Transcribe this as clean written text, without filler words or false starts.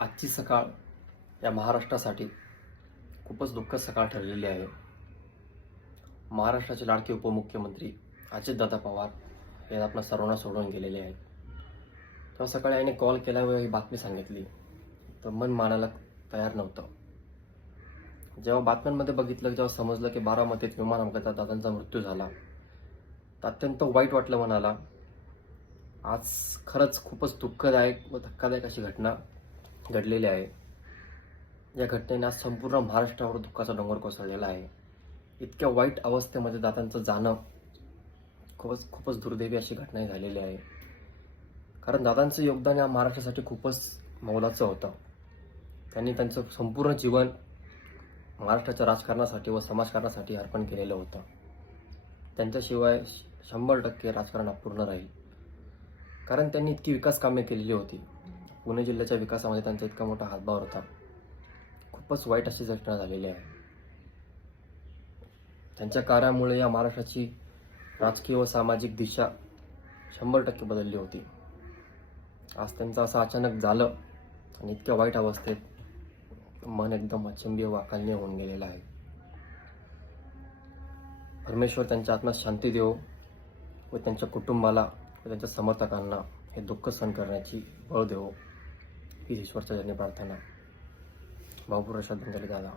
आजची सकाळ या महाराष्ट्रासाठी खूपच दुःखद सकाळ ठरलेली आहे. महाराष्ट्राचे लाडके उपमुख्यमंत्री अजितदादा पवार हे आपल्या सर्वांना सोडून गेलेले आहेत. तेव्हा सकाळी आईने कॉल केल्यावर ही बातमी सांगितली तर मन मानायला तयार नव्हतं. जेव्हा बातम्यांमध्ये बघितलं, जेव्हा समजलं की बारामतीत विमान अपघातात दादांचा मृत्यू झाला, तर अत्यंत वाईट वाटलं मनाला. आज खरंच खूपच दुःखदायक व धक्कादायक अशी घटना घडलेली आहे. या घटनेने आज संपूर्ण महाराष्ट्रावर दुःखाचा डोंगर कोसळलेला आहे. इतक्या वाईट अवस्थेमध्ये दादांचं जाणं खूपच दुर्दैवी अशी घटना झालेली आहे. कारण दादांचं योगदान या महाराष्ट्रासाठी खूपच मोलाचं होतं. त्यांनी त्यांचं संपूर्ण जीवन महाराष्ट्राच्या राजकारणासाठी व समाजकारणासाठी अर्पण केलेलं होतं. त्यांच्याशिवाय 100% राजकारण अपूर्ण राहील. कारण त्यांनी इतकी विकास कामे केलेली होती. पुणे जिल्ह्याच्या विकासामध्ये त्यांचा इतका मोठा हातभार होता. खूपच वाईट अशी घटना झालेली आहे. त्यांच्या कार्यामुळे या महाराष्ट्राची राजकीय व सामाजिक दिशा 100% बदलली होती. आज त्यांचं असं अचानक झालं आणि इतक्या वाईट अवस्थेत मन एकदम अचंबी व अकालनीय होऊन गेलेलं आहे. परमेश्वर त्यांच्या आत्म्यात शांती देवो व त्यांच्या कुटुंबाला व त्यांच्या समर्थकांना हे दुःख सहन करण्याची बळ देवो ही ईश्वरच्या चरणी प्रार्थना. भाऊपूर श्रद्धांजली दादा.